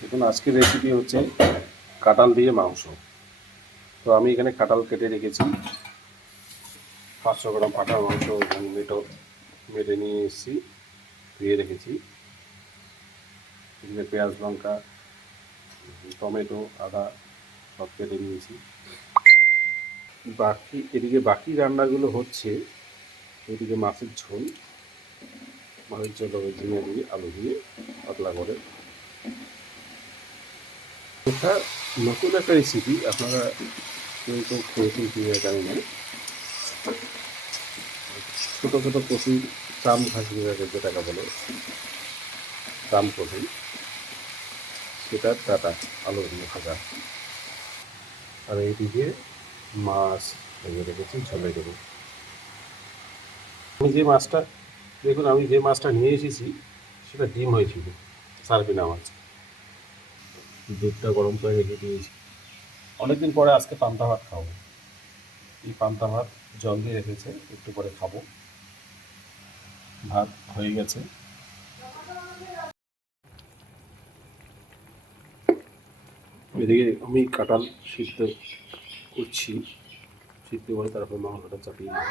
দেখুন আজকের রেসিপি হচ্ছে কাঁঠাল দিয়ে মাংস। তো আমি এখানে কাঁঠাল কেটে রেখেছি, 500 গ্রাম পাঁঠার মাংস এবং মেটে নিয়ে এসেছি, ধুয়ে রেখেছি। এখানে পেঁয়াজ, লঙ্কা, টমেটো, আদা সব কেটে নিয়েছি। বাকি রান্নাগুলো হচ্ছে, এদিকে মাছের ঝোল হবে ঝিঙে দিয়ে, আলু দিয়ে পাতলা করে। এটা নতুন একটা রেসিপি, আপনারা কেউ কেউ খেয়েছেন কি জানি না। ছোটো ছোটো কচি চাম ভাজি যেটাকে বলে চাম কচি, সেটার ডাটা আলু দিয়ে ভাজা। আর এইদিকে মাছ ভেজে রেখেছি ঝোলে দেবো। আমি যে মাছটা নিয়ে এসেছি সেটা ডিম হয়েছিল, সার্বিনা মাছ। দুধটা গরম করে রেখে দিয়েছি। অনেকদিন পরে আজকে পান্তা ভাত খাবো। এই পান্তা ভাত জল দিয়ে রেখেছে, একটু পরে খাবো। ভাত হয়ে গেছে। এদিকে আমি কাঁঠাল সিদ্ধ করছি, সিদ্ধ করে তারপর মাংসটা চাপিয়ে দিই।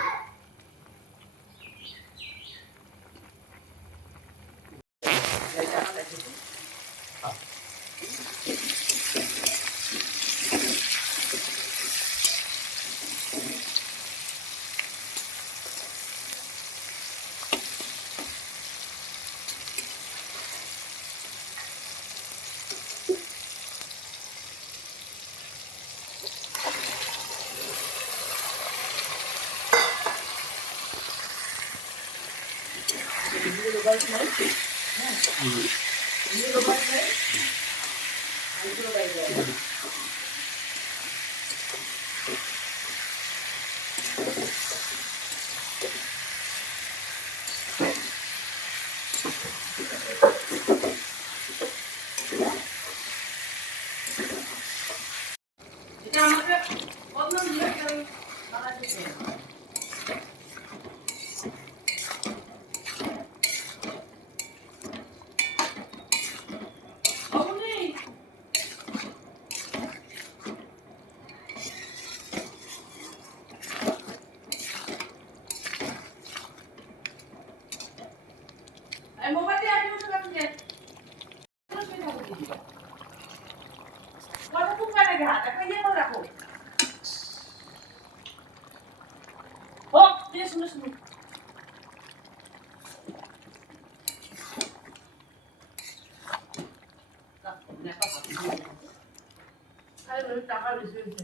টাকা বেশি হয়েছে,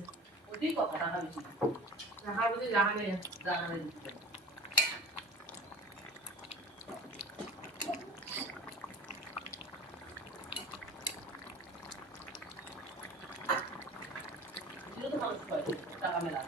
ওটাই কথা, টাকা বেশি। টাকা বেশি জানা নেই। টাকা মেলা